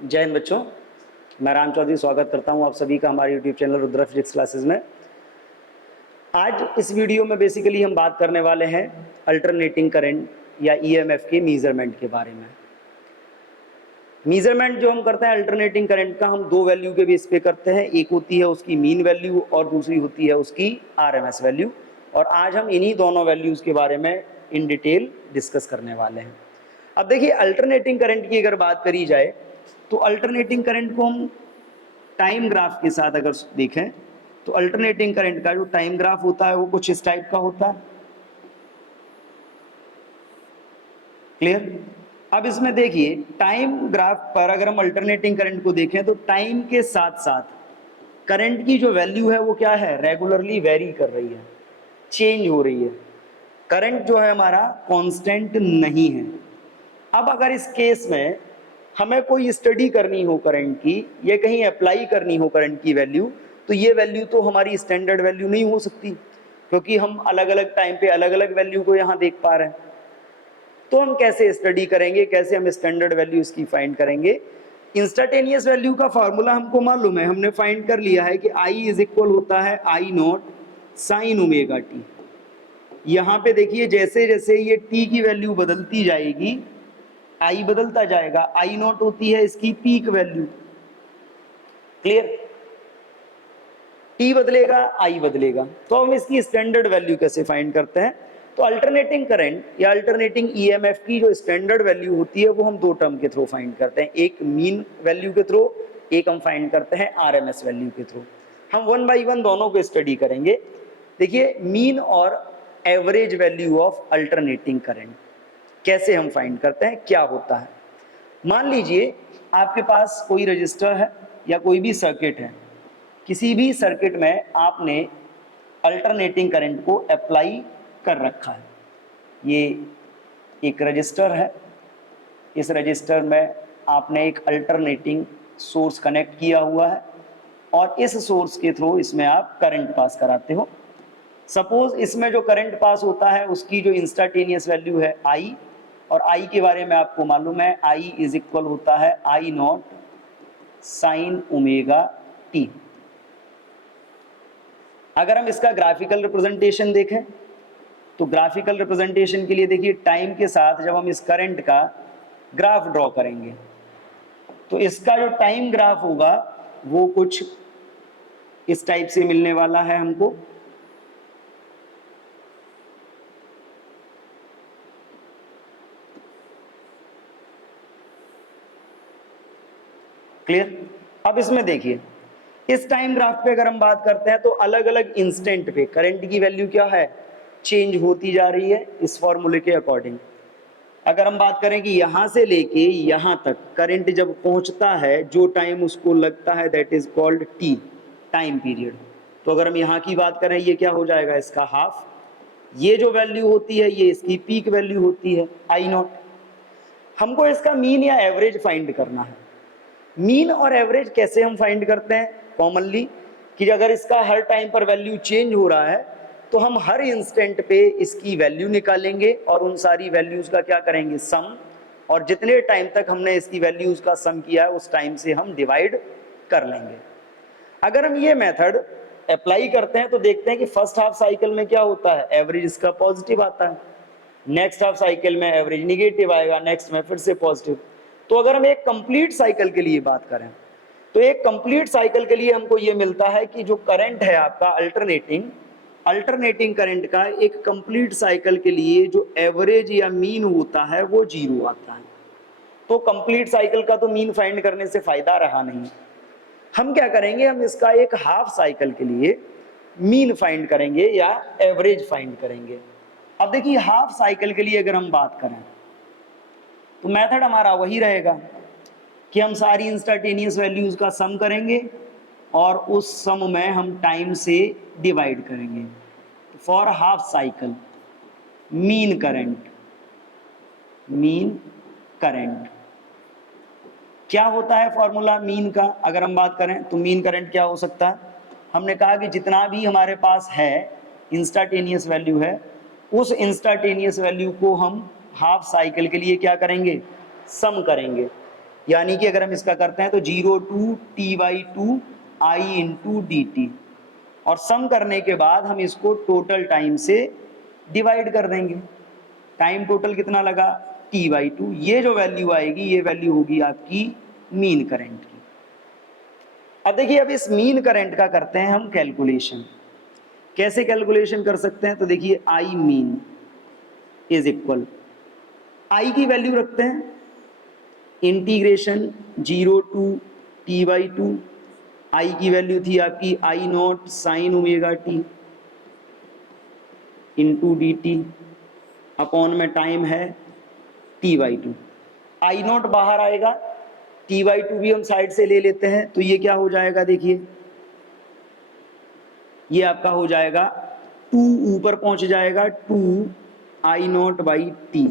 जय हिंद बच्चों, मैं राम चौधरी स्वागत करता हूं आप सभी का हमारे YouTube channel Rudra physics classes में। आज इस वीडियो में बेसिकली हम बात करने वाले हैं अल्टरनेटिंग करंट या ईएमएफ के मेजरमेंट के बारे में। मेजरमेंट जो हम करते हैं अल्टरनेटिंग करंट का, हम दो वैल्यू के बेस पे करते हैं। एक होती है उसकी मीन वैल्यू और दूसरी होती है उसकी आरएमएस वैल्यू। और आज हम इन्हीं दोनों वैल्यूज़ के बारे में इन डिटेल डिस्कस करने वाले हैं। अब देखिए, अल्टरनेटिंग करंट की अगर बात करी जाए तो अल्टरनेटिंग करंट को हम टाइम ग्राफ के साथ अगर देखें तो अल्टरनेटिंग करंट का जो टाइम ग्राफ होता है वो कुछ इस टाइप का होता है। क्लियर? अब इसमें देखिए, टाइम ग्राफ पर अगर हम अल्टरनेटिंग करंट को देखें तो टाइम के साथ साथ करंट की जो वैल्यू है वो क्या है, रेगुलरली वेरी कर रही है, चेंज हो रही है। करंट जो है हमारा कांस्टेंट नहीं है। अब अगर इस केस में हमें कोई स्टडी करनी हो करंट की या कहीं अप्लाई करनी हो करंट की वैल्यू, तो ये वैल्यू तो हमारी स्टैंडर्ड वैल्यू नहीं हो सकती, क्योंकि हम अलग अलग टाइम पे अलग अलग वैल्यू को यहाँ देख पा रहे हैं। तो हम कैसे स्टडी करेंगे, कैसे हम स्टैंडर्ड वैल्यू इसकी फाइंड करेंगे? इंस्टेंटेनियस वैल्यू का फॉर्मूला हमको मालूम है, हमने फाइंड कर लिया है कि आई इज इक्वल होता है I naught sine omega T. यहाँ पे देखिए, जैसे जैसे ये टी की वैल्यू बदलती जाएगी आई बदलता जाएगा। आई नॉट होती है इसकी पीक वैल्यू। क्लियर? टी बदलेगा, आई बदलेगा, तो हम इसकी स्टैंडर्ड वैल्यू कैसे फाइंड करते हैं? तो अल्टरनेटिंग करंट या अल्टरनेटिंग ईएमएफ की जो स्टैंडर्ड वैल्यू होती है वो हम दो टर्म के थ्रू फाइंड करते हैं, एक मीन वैल्यू के थ्रू, एक हम फाइंड करते हैं आरएमएस वैल्यू के थ्रू। हम वन बाई वन दोनों को स्टडी करेंगे। देखिए, मीन और average value of alternating current कैसे हम फाइंड करते हैं, क्या होता है। मान लीजिए आपके पास कोई रजिस्टर है या कोई भी सर्किट है। किसी भी सर्किट में आपने अल्टरनेटिंग करंट को अप्लाई कर रखा है। ये एक रजिस्टर है, इस रजिस्टर में आपने एक अल्टरनेटिंग सोर्स कनेक्ट किया हुआ है और इस सोर्स के थ्रू इसमें आप करंट पास कराते हो। सपोज इसमें जो करंट पास होता है उसकी जो इंस्टेंटेनियस वैल्यू है आई, और आई के बारे में आपको मालूम है आई इज इक्वल होता है I naught sine omega T. अगर हम इसका ग्राफिकल रिप्रेजेंटेशन देखें तो ग्राफिकल रिप्रेजेंटेशन के लिए देखिए, टाइम के साथ जब हम इस करंट का ग्राफ ड्रॉ करेंगे तो इसका जो टाइम ग्राफ होगा वो कुछ इस टाइप से मिलने वाला है हमको। क्लियर? अब इसमें देखिए, इस टाइम ग्राफ पे अगर हम बात करते हैं तो अलग अलग इंस्टेंट पे करंट की वैल्यू क्या है, चेंज होती जा रही है इस फॉर्मूले के अकॉर्डिंग। अगर हम बात करें कि यहां से लेके यहां तक करंट जब पहुंचता है, जो टाइम उसको लगता है that is called T, time period. तो अगर हम यहाँ की बात करें, ये क्या हो जाएगा, इसका हाफ। ये जो वैल्यू होती है ये इसकी पीक वैल्यू होती है आई नॉट। हमको इसका मीन या एवरेज फाइंड करना है। मीन और एवरेज कैसे हम फाइंड करते हैं कॉमनली, कि अगर इसका हर टाइम पर वैल्यू चेंज हो रहा है तो हम हर इंस्टेंट पे इसकी वैल्यू निकालेंगे और उन सारी वैल्यूज का क्या करेंगे, सम। और जितने टाइम तक हमने इसकी वैल्यूज का सम किया है उस टाइम से हम डिवाइड कर लेंगे। अगर हम ये मेथड अप्लाई करते हैं तो देखते हैं कि फर्स्ट हाफ साइकिल में क्या होता है, एवरेज इसका पॉजिटिव आता है, नेक्स्ट हाफ साइकिल में एवरेज निगेटिव आएगा, नेक्स्ट में फिर से पॉजिटिव। तो अगर हम एक कंप्लीट साइकिल के लिए बात करें तो एक कंप्लीट साइकिल के लिए हमको ये मिलता है कि जो करंट है आपका अल्टरनेटिंग करंट का एक कंप्लीट साइकिल के लिए जो एवरेज या मीन होता है वो 0 आता है। तो कंप्लीट साइकिल का तो मीन फाइंड करने से फायदा रहा नहीं। हम क्या करेंगे, हम इसका एक हाफ साइकिल के लिए मीन फाइंड करेंगे या एवरेज फाइंड करेंगे। अब देखिए, हाफ साइकिल के लिए अगर हम बात करें तो मेथड हमारा वही रहेगा कि हम सारी इंस्टेंटेनियस वैल्यूज का सम करेंगे और उस सम में हम टाइम से डिवाइड करेंगे। For half cycle mean current क्या होता है फॉर्मूला मीन का? अगर हम बात करें तो मीन करंट क्या हो सकता है, हमने कहा कि जितना भी हमारे पास है इंस्टेंटेनियस वैल्यू है उस इंस्टेंटेनियस वैल्यू को हम हाफ साइकिल के लिए क्या करेंगे, सम करेंगे। यानी कि अगर हम इसका करते हैं तो 0 to t/2 i into D T, और सम करने के बाद हम इसको टोटल टाइम से डिवाइड कर देंगे। टाइम टोटल कितना लगा t/2, ये जो वैल्यू आएगी ये वैल्यू होगी आपकी मीन करंट की। अब देखिए अब इस मीन करंट का करते हैं हम कैलकुलेशन। कैसे कैलकुलेशन कर सकते हैं, तो देखिए आई मीन इज इक्वल, आई की वैल्यू रखते हैं इंटीग्रेशन 0 टू t/2, आई की वैल्यू थी आपकी I naught sine omega T into D t, upon में टाइम है t/2। आई नॉट बाहर आएगा, t/2 भी हम साइड से ले लेते हैं, तो ये क्या हो जाएगा, देखिए ये आपका हो जाएगा 2 ऊपर पहुंच जाएगा 2i0/t,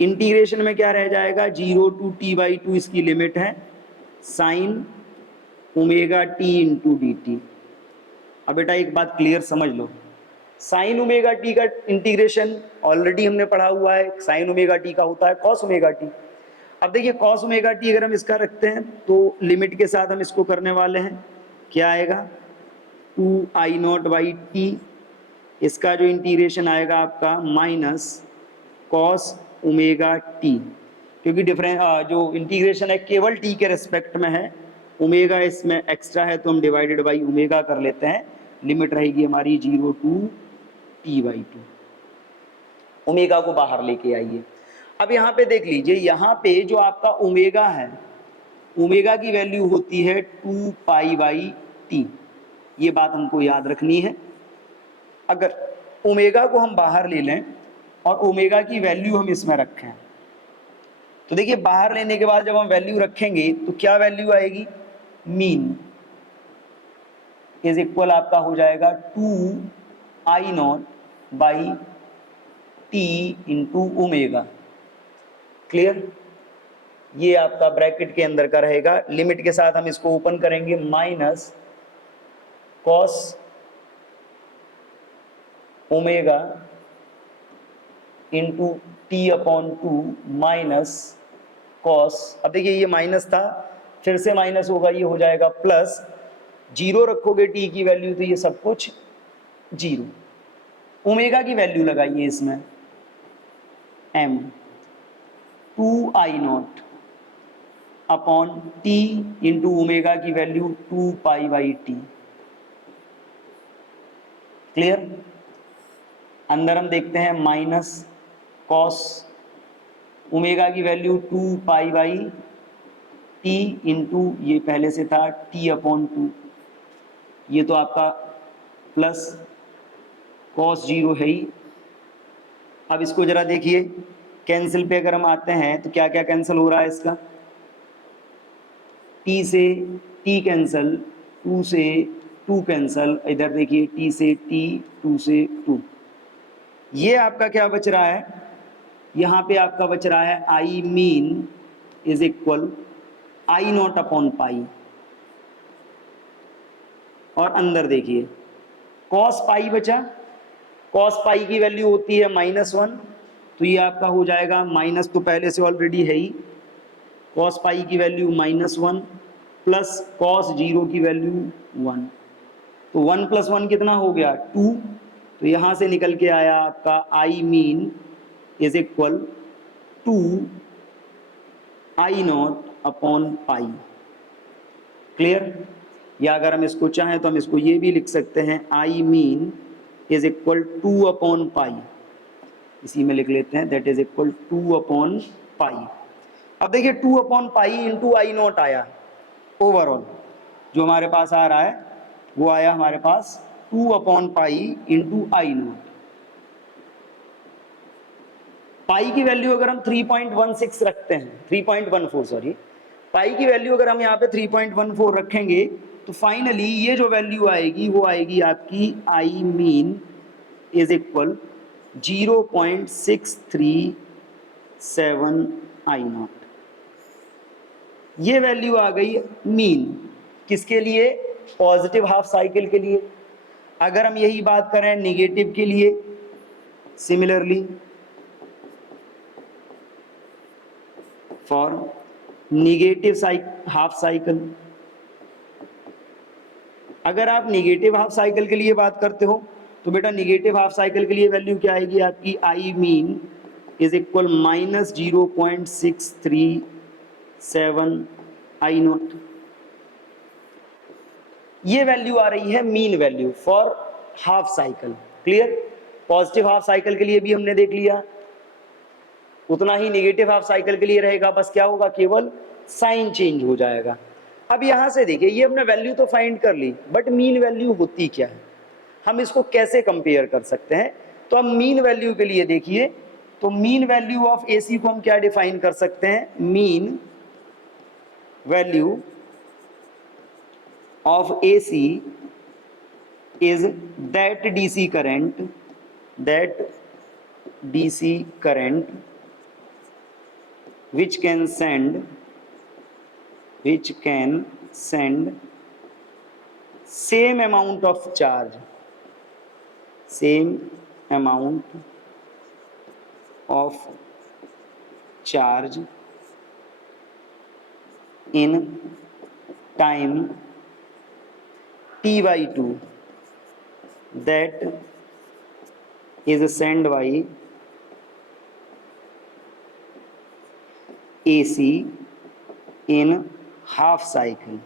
इंटीग्रेशन में क्या रह जाएगा 0 टू t/2, इसकी लिमिट है sign omega T into D T. अब बेटा एक बात क्लियर समझ लो, साइन ओमेगा टी का इंटीग्रेशन ऑलरेडी हमने पढ़ा हुआ है, साइन ओमेगा टी का होता है कॉस ओमेगा टी। अब देखिए कॉस ओमेगा टी अगर हम इसका रखते हैं तो लिमिट के साथ हम इसको करने वाले हैं, क्या आएगा 2i0/t, इसका जो इंटीग्रेशन आएगा आपका माइनस कॉस ओमेगा टी, क्योंकि डिफरेंस जो इंटीग्रेशन है केवल टी के रेस्पेक्ट में है, ओमेगा इसमें एक्स्ट्रा है तो हम डिवाइडेड बाई ओमेगा कर लेते हैं। लिमिट रहेगी हमारी 0 टू t/2, ओमेगा को बाहर लेके आइए। अब यहाँ पे देख लीजिए, यहाँ पे जो आपका ओमेगा है, ओमेगा की वैल्यू होती है 2π/t, ये बात हमको याद रखनी है। अगर ओमेगा को हम बाहर ले लें और ओमेगा की वैल्यू हम इसमें रखें, तो देखिए बाहर लेने के बाद जब हम वैल्यू रखेंगे तो क्या वैल्यू आएगी, मीन इज इक्वल आपका हो जाएगा 2i0/t इंटू ओमेगा। क्लियर, ये आपका ब्रैकेट के अंदर का रहेगा, लिमिट के साथ हम इसको ओपन करेंगे minus cos omega into t/2 minus cos, अब देखिए ये माइनस था फिर से माइनस होगा, ये हो जाएगा प्लस, 0 रखोगे t की वैल्यू तो ये सब कुछ 0, ओमेगा की वैल्यू लगाइए इसमें m 2i0 upon t into omega की वैल्यू 2π/t। क्लियर, अंदर हम देखते हैं माइनस कॉस ओमेगा की वैल्यू 2π/t इंटू ये पहले से था t/2, ये तो आपका प्लस कॉस 0 है ही। अब इसको जरा देखिए, कैंसिल पे अगर हम आते हैं तो क्या क्या कैंसिल हो रहा है इसका, t से t कैंसिल, 2 से 2 कैंसिल, इधर देखिए t से t, 2 से 2, ये आपका क्या बच रहा है, यहाँ पे आपका बच रहा है आई मीन इज इक्वल i0/पाई, और अंदर देखिए कॉस पाई बचा, कॉस पाई की वैल्यू होती है -1, तो ये आपका हो जाएगा माइनस, तो पहले से ऑलरेडी है ही, कॉस पाई की वैल्यू -1 प्लस कॉस 0 की वैल्यू 1, तो 1 + 1 कितना हो गया 2, तो यहाँ से निकल के आया आपका आई मीन इज इक्वल 2i0/पाई। क्लियर, या अगर हम इसको चाहें तो हम इसको ये भी लिख सकते हैं आई मीन इज इक्वल 2/पाई, इसी में लिख लेते हैं, दैट इज इक्वल 2/पाई। अब देखिए 2/पाई इंटू i0 आया, ओवरऑल जो हमारे पास आ रहा है वो आया हमारे पास 2/पाई इंटू i0। पाई की वैल्यू अगर हम 3.16 रखते हैं, 3.14 सॉरी, पाई की वैल्यू अगर हम यहाँ पे 3.14 रखेंगे तो फाइनली ये जो वैल्यू आएगी वो आएगी आपकी आई मीन इज इक्वल 0.637i0। ये वैल्यू आ गई मीन, किसके लिए, पॉजिटिव हाफ साइकिल के लिए। अगर हम यही बात करें निगेटिव के लिए, similarly for negative half cycle. अगर आप निगेटिव हाफ साइकिल के लिए बात करते हो तो बेटा निगेटिव हाफ साइकिल के लिए वैल्यू क्या आएगी आपकी, आई mean is equal -0.637 I not. ये वैल्यू आ रही है mean value for half cycle. Clear. Positive half cycle के लिए भी हमने देख लिया, उतना ही नेगेटिव हाफ साइकिल के लिए रहेगा, बस क्या होगा, केवल साइन चेंज हो जाएगा। अब यहां से देखिए, ये हमने वैल्यू तो फाइंड कर ली, बट मीन वैल्यू होती क्या है, हम इसको कैसे कंपेयर कर सकते हैं। तो अब मीन वैल्यू के लिए देखिए, तो मीन वैल्यू ऑफ एसी को हम क्या डिफाइन कर सकते हैं, mean value of AC is that DC current which can send same amount of charge in time t/2 that is sent by AC in half cycle।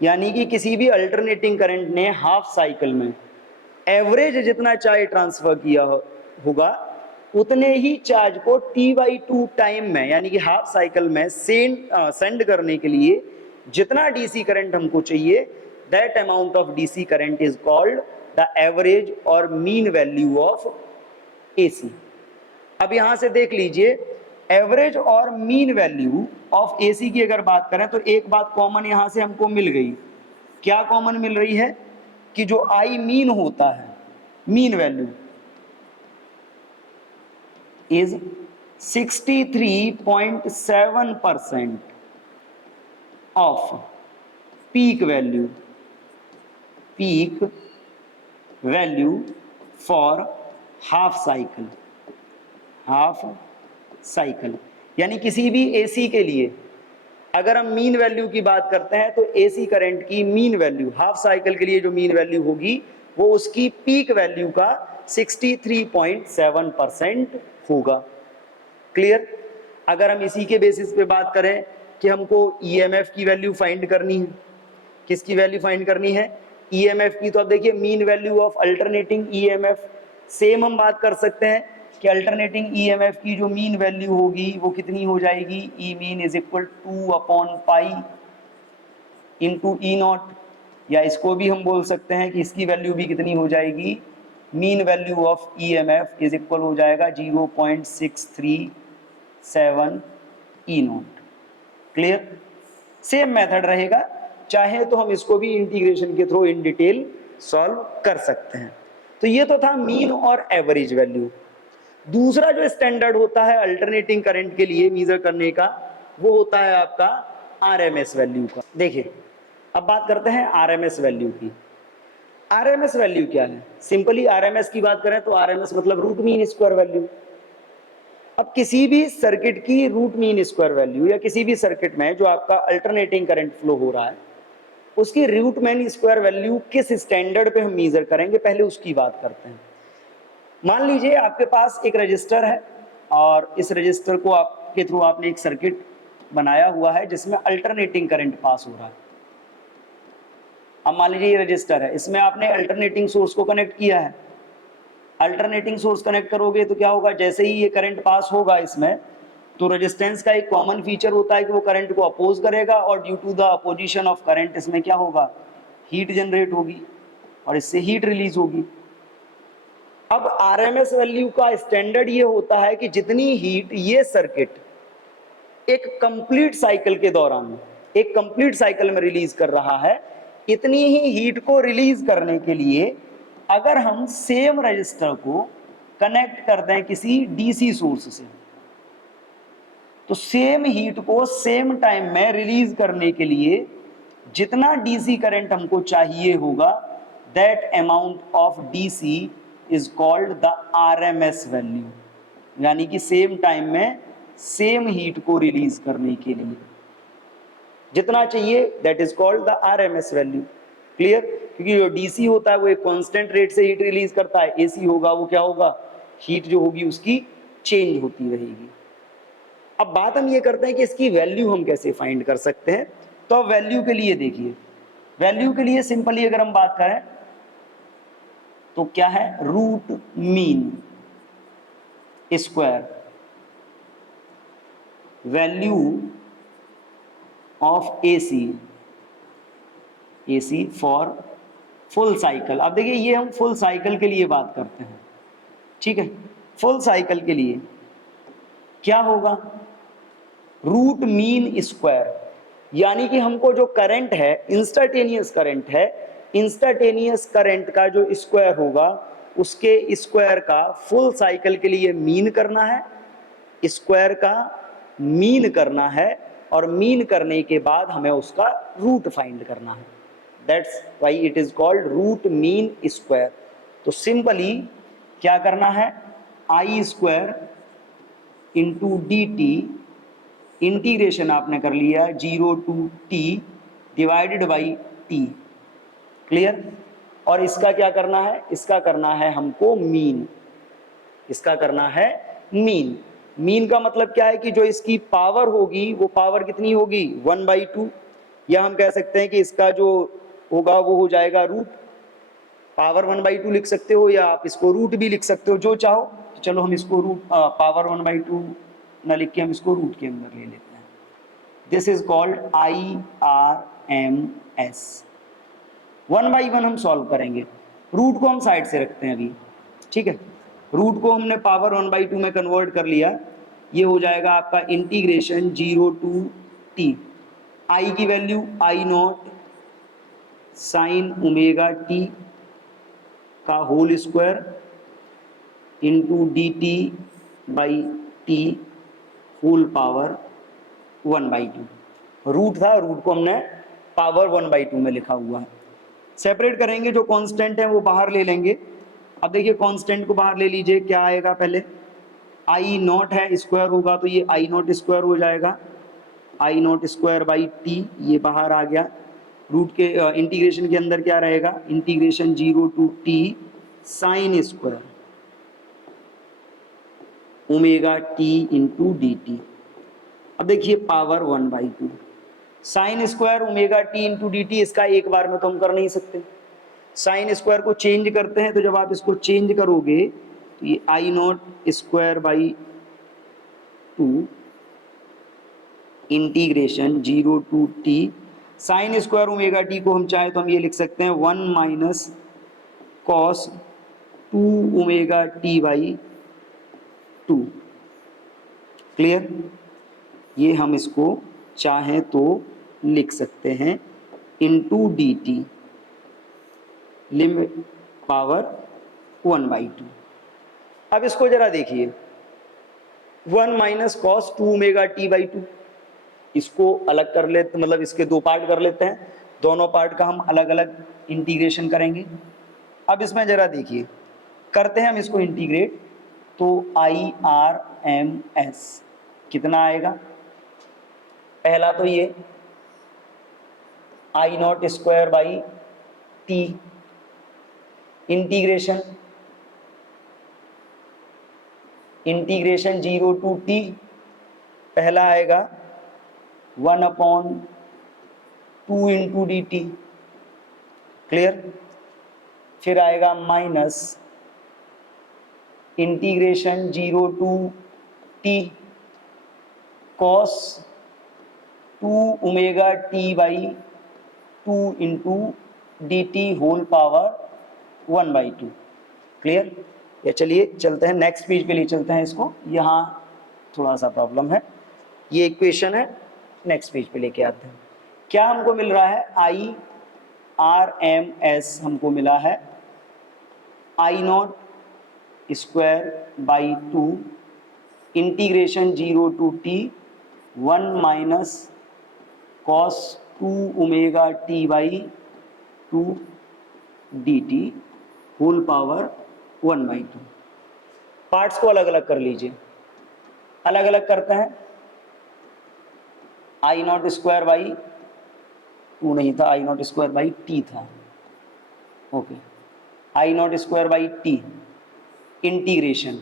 यानी कि किसी भी अल्टरनेटिंग करंट ने हाफ साइकिल में average जितना charge transfer किया होगा उतने ही चार्ज को t/2 टाइम में यानी कि हाफ साइकिल में सेंड करने के लिए जितना डीसी करंट हमको चाहिए, that amount of DC current is called the average और मीन वैल्यू ऑफ एसी। अब यहां से देख लीजिए, एवरेज और मीन वैल्यू ऑफ एसी की अगर बात करें तो एक बात कॉमन यहां से हमको मिल गई। क्या कॉमन मिल रही है कि जो आई मीन होता है, mean value is 63.7% off peak value for half cycle. यानी किसी भी एसी के लिए अगर हम मीन वैल्यू की बात करते हैं तो एसी करंट की मीन वैल्यू हाफ साइकिल के लिए जो मीन वैल्यू होगी वो उसकी पीक वैल्यू का 63.7% होगा। क्लियर। अगर हम इसी के बेसिस पे बात करें कि हमको ईएमएफ की वैल्यू फाइंड करनी है, किसकी वैल्यू फाइंड करनी है, ईएमएफ की, तो अब देखिए mean value of alternating EMF, same हम बात कर सकते हैं कि अल्टरनेटिंग ईएमएफ की जो मीन वैल्यू होगी वो कितनी हो जाएगी, ई मीन इज इक्वल 2/पाई इंटू ई नॉट, या इसको भी हम बोल सकते हैं कि इसकी वैल्यू भी कितनी हो जाएगी, mean value of EMF is equal हो जाएगा 0.637 ई नॉट। क्लियर। सेम मेथड रहेगा, चाहे तो हम इसको भी इंटीग्रेशन के थ्रू इन डिटेल सॉल्व कर सकते हैं। तो ये तो था मीन और एवरेज वैल्यू। दूसरा जो स्टैंडर्ड होता है अल्टरनेटिंग करंट के लिए मेजर करने का, वो होता है आपका आरएमएस वैल्यू का। देखिए अब बात करते हैं आरएमएस वैल्यू की। आरएमएस वैल्यू क्या है, सिंपली आरएमएस की बात करें तो आरएमएस मतलब रूट मीन स्क्वायर वैल्यू। अब किसी भी सर्किट की रूट मीन स्क्वायर वैल्यू या किसी भी सर्किट में जो आपका अल्टरनेटिंग करंट फ्लो हो रहा है उसकी रूट मीन स्क्वायर वैल्यू किस स्टैंडर्ड पे हम मेजर करेंगे, पहले उसकी बात करते हैं। मान लीजिए आपके पास एक रजिस्टर है और इस रजिस्टर को आपके थ्रू आपने एक सर्किट बनाया हुआ है जिसमें अल्टरनेटिंग करंट पास हो रहा है। अब मान लीजिए ये रजिस्टर है, इसमें आपने अल्टरनेटिंग सोर्स को कनेक्ट किया है। अल्टरनेटिंग सोर्स कनेक्ट करोगे तो क्या होगा, जैसे ही ये करंट पास होगा इसमें, तो रेजिस्टेंस का एक कॉमन फीचर होता है कि वो करंट को अपोज करेगा और due to the opposition of current इसमें क्या होगा, हीट जनरेट होगी और इससे हीट रिलीज होगी। अब आरएमएस वैल्यू का स्टैंडर्ड ये होता है कि जितनी हीट ये सर्किट एक कंप्लीट साइकिल के दौरान एक कंप्लीट साइकिल में रिलीज कर रहा है, इतनी ही हीट को रिलीज करने के लिए अगर हम सेम रजिस्टर को कनेक्ट कर दें किसी डीसी सोर्स से, तो सेम हीट को सेम टाइम में रिलीज करने के लिए जितना डीसी करंट हमको चाहिए होगा, that amount of DC is called the RMS value. यानी कि सेम टाइम में सेम हीट को रिलीज करने के लिए जितना चाहिए, that is called the RMS value. Clear? क्योंकि जो डीसी होता है वो एक कांस्टेंट रेट से हीट रिलीज करता है, एसी होगा वो क्या होगा, हीट जो होगी उसकी चेंज होती रहेगी। अब बात हम ये करते हैं कि इसकी वैल्यू हम कैसे फाइंड कर सकते हैं। तो अब वैल्यू के लिए देखिए, वैल्यू के लिए सिंपली अगर हम बात करें तो क्या है, root mean square value of AC for full cycle. अब देखिए ये हम फुल साइकिल के लिए बात करते हैं, ठीक है। फुल साइकिल के लिए क्या होगा, रूट मीन स्क्वायर, यानी कि हमको जो करंट है, इंस्टंटेनियस करंट है, इंस्टंटेनियस करंट का जो स्क्वायर होगा उसके स्क्वायर का फुल साइकिल के लिए मीन करना है, स्क्वायर का मीन करना है, और मीन करने के बाद हमें उसका रूट फाइंड करना है। That's why it is called root mean square. तो सिंपली क्या करना है, I square into D t, integration आपने कर लिया 0 to t divided by t. Clear? और इसका क्या करना है, इसका करना है हमको मीन, इसका करना है मीन। मीन का मतलब क्या है कि जो इसकी पावर होगी वो पावर कितनी होगी, 1/2, या हम कह सकते हैं कि इसका जो होगा वो हो जाएगा रूट। पावर 1/2 लिख सकते हो या आप इसको रूट भी लिख सकते हो, जो चाहो। तो चलो हम इसको रूट पावर 1/2 ना लिख के हम इसको रूट के अंदर ले लेते हैं। This is called IRMS। 1/1 हम सॉल्व करेंगे, रूट को हम साइड से रखते हैं अभी, ठीक है। रूट को हमने पावर 1/2 में कन्वर्ट कर लिया, ये हो जाएगा आपका इंटीग्रेशन 0 टू टी, आई की value I naught sine omega T का whole square into D t by t whole power 1/2। Root था, रूट को हमने पावर 1/2 में लिखा हुआ है। सेपरेट करेंगे, जो कांस्टेंट है वो बाहर ले लेंगे। अब देखिए कांस्टेंट को बाहर ले लीजिए, क्या आएगा, पहले आई नॉट है, स्क्वायर होगा तो ये आई नॉट स्क्वायर हो जाएगा, I naught square by T, ये बाहर आ गया। रूट के इंटीग्रेशन के अंदर क्या रहेगा, integration 0 to T sine square omega T into D T. अब देखिए power 1/2 sine square omega T into D T, इसका एक बार में तो हम कर नहीं सकते। साइन स्क्वायर को चेंज करते हैं, तो जब आप इसको चेंज करोगे तो ये I naught square by 2 integration 0 to T sine square omega t को हम चाहे तो हम ये लिख सकते हैं 1 minus cos 2 omega T by 2। Clear? ये हम इसको चाहें तो लिख सकते हैं into D T limit power 1/2। अब इसको जरा देखिए, 1 minus cos 2 omega T by 2, इसको अलग कर लेते, मतलब इसके दो पार्ट कर लेते हैं, दोनों पार्ट का हम अलग अलग इंटीग्रेशन करेंगे। अब इसमें जरा देखिए, करते हैं हम इसको इंटीग्रेट, तो IRMS कितना आएगा, पहला तो ये I naught square by t integration 0 to t, पहला आएगा 1/2 इंटू डी टी। क्लियर? फिर आएगा minus integration 0 to t cos 2 omega T by 2 into D T whole power 1/2। Clear? या चलिए चलते हैं नेक्स्ट पेज पे, लिए चलते हैं इसको, यहाँ थोड़ा सा प्रॉब्लम है, ये इक्वेशन है, नेक्स्ट पेज पे लेके आते हैं। क्या हमको मिल रहा है, IRMS हमको मिला है I naught square by 2 integration 0 to t 1 minus cos 2 omega T by 2 d T whole power 1/2। Parts को अलग अलग कर लीजिए, अलग अलग करते हैं। I naught square by two नहीं था, I naught square by t था। Okay, I naught square by t integration,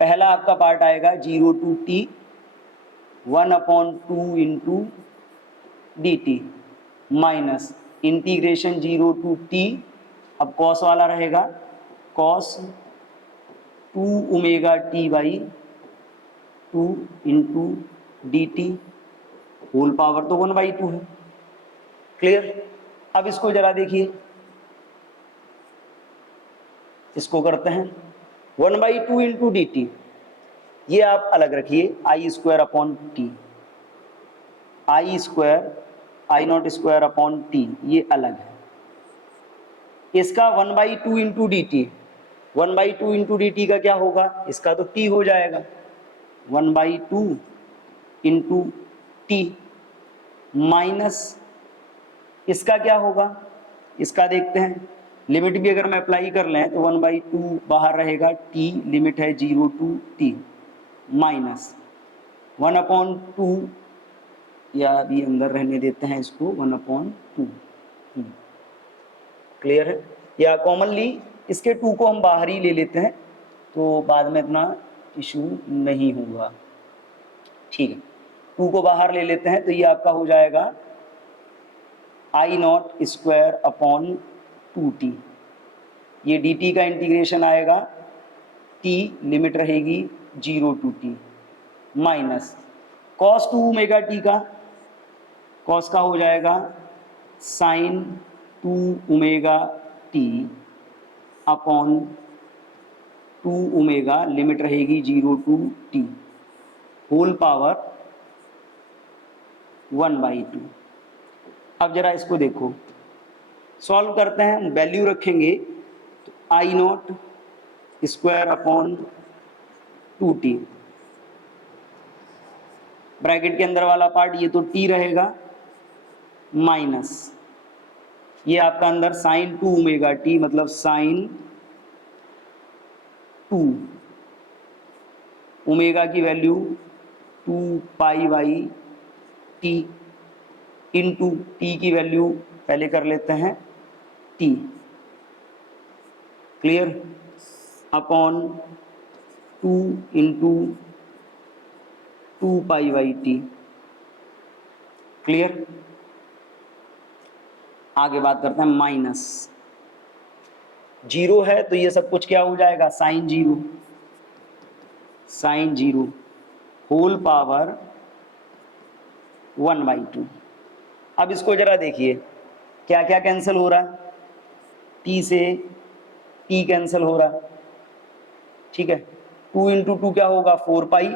पहला आपका पार्ट आएगा 0 to t 1/2 into D t minus integration 0 to T, अब कॉस वाला रहेगा, cos 2 omega T by 2 into D T whole power तो 1/2 है। Clear? अब इसको जरा देखिए, इसको करते हैं 1/2 इंटू डी टी, ये आप अलग रखिए, I square upon t, I square I naught square upon t ये अलग है। इसका 1/2 into D t, 1/2 into D t का क्या होगा, इसका तो टी हो जाएगा, 1/2 इंटू टी माइनस इसका क्या होगा, इसका देखते हैं, लिमिट भी अगर मैं अप्लाई कर लें तो 1/2 बाहर रहेगा, टी लिमिट है 0 टू टी माइनस 1/2, या अभी अंदर रहने देते हैं इसको 1/2। क्लियर है? या कॉमनली इसके 2 को हम बाहर ही ले लेते हैं तो बाद में इतना इशू नहीं होगा। ठीक है, 2 को बाहर ले लेते हैं तो ये आपका हो जाएगा I naught square upon 2t, ये dt का इंटीग्रेशन आएगा, t लिमिट रहेगी 0 to T minus cos 2 omega T का, कॉस का हो जाएगा sine 2 omega T upon 2 omega limit रहेगी 0 टू टी होल पावर 1/2। अब जरा इसको देखो, सॉल्व करते हैं, वैल्यू रखेंगे तो I naught square upon 2t, bracket के अंदर वाला पार्ट ये तो t रहेगा माइनस ये आपका अंदर साइन 2 ओमेगा टी, मतलब साइन 2 ओमेगा की value 2 pi by T into T की वैल्यू पहले कर लेते हैं T, clear, upon 2 into 2 pi by t. Clear? आगे बात करते हैं माइनस, 0 है तो ये सब कुछ क्या हो जाएगा, साइन 0, साइन 0 होल पावर 1/2। अब इसको जरा देखिए क्या क्या कैंसिल हो रहा है, t से t कैंसिल हो रहा है, ठीक है, 2 इंटू 2 क्या होगा 4 पाई,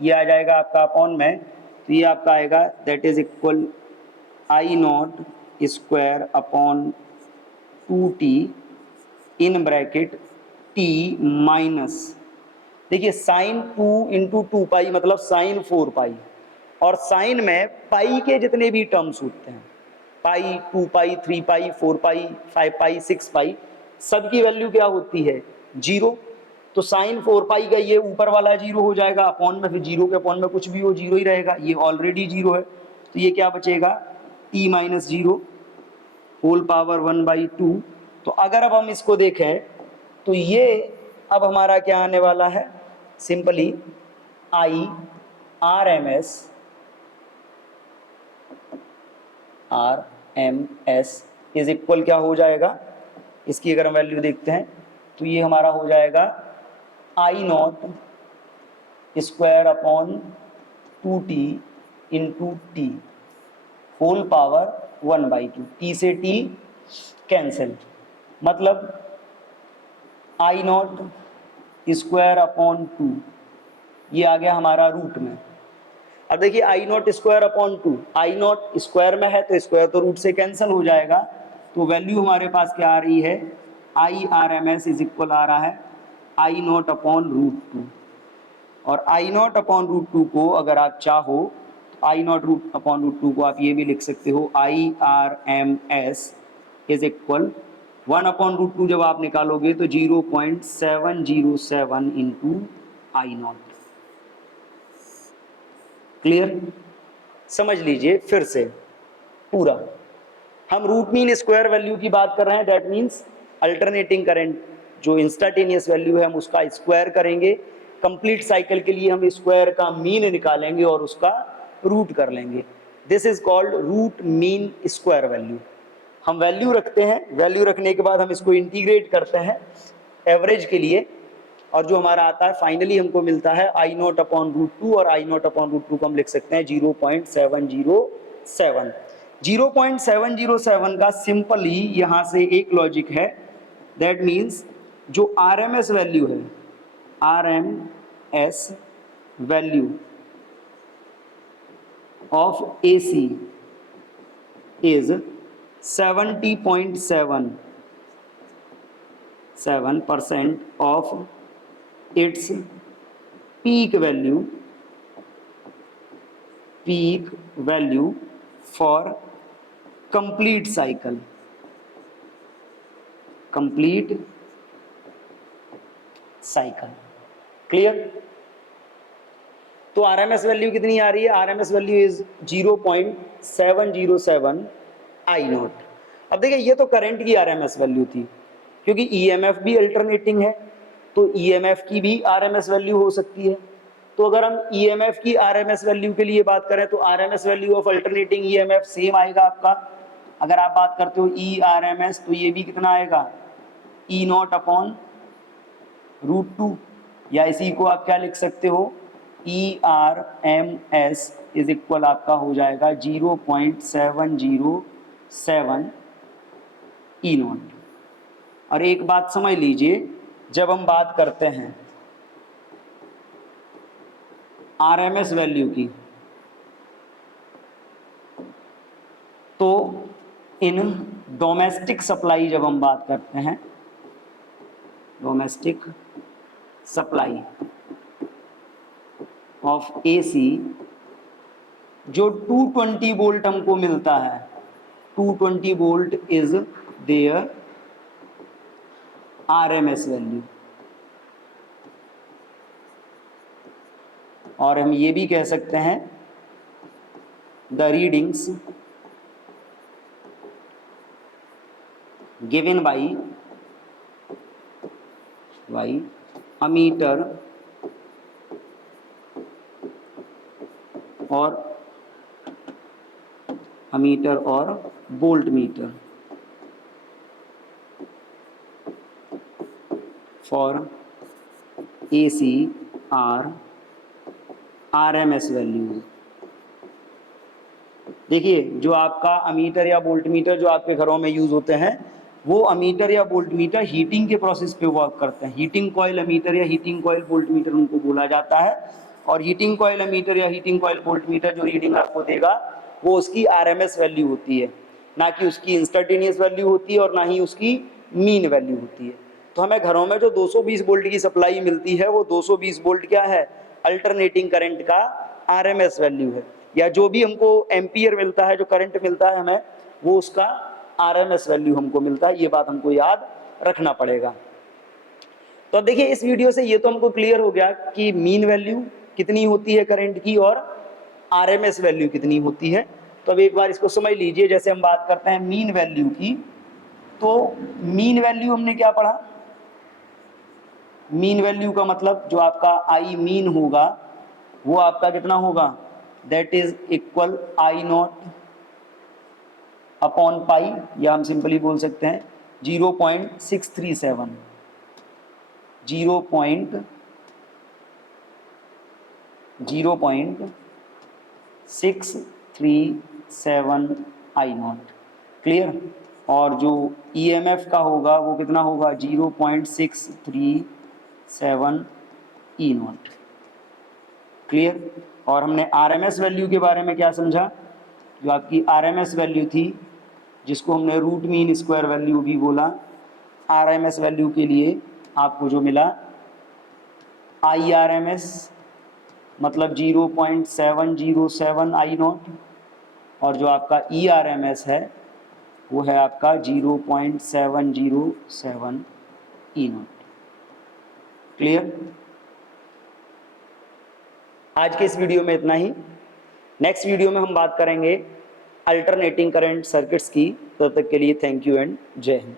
ये आ जाएगा आपका अपॉन में, तो ये आपका आएगा that is equal I naught square upon 2t in bracket t minus, देखिए साइन 2 इंटू 2 पाई मतलब साइन 4 पाई, और साइन में पाई के जितने भी टर्म्स होते हैं, पाई 2 पाई 3 पाई 4 पाई 5 पाई 6 पाई, सबकी वैल्यू क्या होती है 0, तो साइन 4 पाई का ये ऊपर वाला 0 हो जाएगा, अपॉन में फिर 0 के अपॉन में कुछ भी हो 0 ही रहेगा, ये ऑलरेडी 0 है, तो ये क्या बचेगा t माइनस 0 होल पावर 1/2। तो अगर अब हम इसको देखें तो ये अब हमारा क्या आने वाला है, simply I R M S is equal क्या हो जाएगा, इसकी अगर हम वैल्यू देखते हैं तो ये हमारा हो जाएगा I naught square upon 2t into t whole power 1/2, t से टी कैंसिल, मतलब आई नॉट स्क्वायर अपॉन 2 ये आ गया हमारा रूट में। अब देखिए I naught square upon 2, I naught square में है तो स्क्वायर तो रूट से कैंसिल हो जाएगा, तो वैल्यू हमारे पास क्या आ रही है, I R M S is equal आ रहा है आई नॉट अपॉन रूट 2, और आई नॉट अपॉन रूट 2 को अगर आप चाहो तो I nought root upon root 2 को आप ये भी लिख सकते हो I R M S is equal 1/√2 जब आप निकालोगे तो 0.707 इंटू आई नॉट। क्लियर? समझ लीजिए फिर से पूरा। हम रूट मीन स्क्वायर वैल्यू की बात कर रहे हैं, दैट मीन्स अल्टरनेटिंग करंट जो इंस्टेंटेनियस वैल्यू है हम उसका स्क्वायर करेंगे। कंप्लीट साइकिल के लिए हम स्क्वायर का मीन निकालेंगे और उसका रूट कर लेंगे। This is called root mean square value. हम वैल्यू रखते हैं, वैल्यू रखने के बाद हम इसको इंटीग्रेट करते हैं एवरेज के लिए, और जो हमारा आता है फाइनली हमको मिलता है I0/√2, और I0/√2 को हम लिख सकते हैं 0.707। 0.707 का सिंपली यहाँ से एक लॉजिक है, दैट मीन्स जो RMS वैल्यू है, RMS value of AC is 70.77% of its peak value for complete cycle, clear? तो RMS वैल्यू कितनी आ रही है? RMS value is 0.707 I0। अब देखिए ये तो करंट की RMS वैल्यू थी, क्योंकि EMF भी अल्टरनेटिंग है तो EMF की भी RMS वैल्यू हो सकती है। तो अगर हम EMF की RMS वैल्यू के लिए बात करें तो RMS value of alternating EMF same आएगा आपका। अगर आप बात करते हो ERMS तो ये भी कितना आएगा? E0/√2, या इसी को आप क्या लिख सकते हो? ERMS इज इक्वल आपका हो जाएगा 0.707 E0। और एक बात समझ लीजिए, जब हम बात करते हैं RMS वैल्यू की, तो इन डोमेस्टिक सप्लाई जब हम बात करते हैं, डोमेस्टिक सप्लाई ऑफ AC, जो 220 वोल्ट हमको मिलता है, 220 वोल्ट इज देयर RMS वैल्यू। और हम ये भी कह सकते हैं the readings given by ammeter और voltmeter for AC are RMS वैल्यू। देखिए जो आपका अमीटर या वोल्ट मीटर जो आपके घरों में यूज होते हैं, वो अमीटर या वोल्ट मीटर हीटिंग के प्रोसेस पे वर्क करते हैं। हीटिंग कॉइल अमीटर या हीटिंग कॉइल वोल्ट मीटर उनको बोला जाता है। और हीटिंग कॉइल अमीटर या हीटिंग कॉइल वोल्ट मीटर जो रीडिंग आपको देगा वो उसकी RMS वैल्यू होती है, ना कि उसकी इंस्टेंटेनियस वैल्यू होती है और ना ही उसकी मीन वैल्यू होती है। तो हमें घरों में जो 220 वोल्ट की सप्लाई मिलती है वो 220 वोल्ट क्या है? अल्टरनेटिंग करंट का RMS वैल्यू है। या जो भी हमको एम्पियर मिलता है, जो करंट मिलता है हमें, वो उसका RMS वैल्यू हमको मिलता है। ये बात हमको याद रखना पड़ेगा। तो अब देखिए इस वीडियो से ये तो हमको क्लियर हो गया कि मीन वैल्यू कितनी होती है करंट की और RMS वैल्यू कितनी होती है। तो अब एक बार इसको समझ लीजिए, जैसे हम बात करते हैं मीन वैल्यू की, तो मीन वैल्यू हमने क्या पढ़ा? मीन वैल्यू का मतलब जो आपका आई मीन होगा वो आपका कितना होगा? दैट इज इक्वल I0/पाई, या हम सिंपली बोल सकते हैं 0.637 I0। क्लियर? और जो EMF का होगा वो कितना होगा? 0.637 E0। क्लियर? और हमने RMS वैल्यू के बारे में क्या समझा? जो आपकी RMS वैल्यू थी, जिसको हमने रूट मीन स्क्वायर वैल्यू भी बोला, RMS वैल्यू के लिए आपको जो मिला IRMS मतलब 0.707 I0, और जो आपका ERMS है वो है आपका 0.707 E0। क्लियर? आज के इस वीडियो में इतना ही। नेक्स्ट वीडियो में हम बात करेंगे अल्टरनेटिंग करंट सर्किट्स की। तब तक के लिए थैंक यू एंड जय हिंद।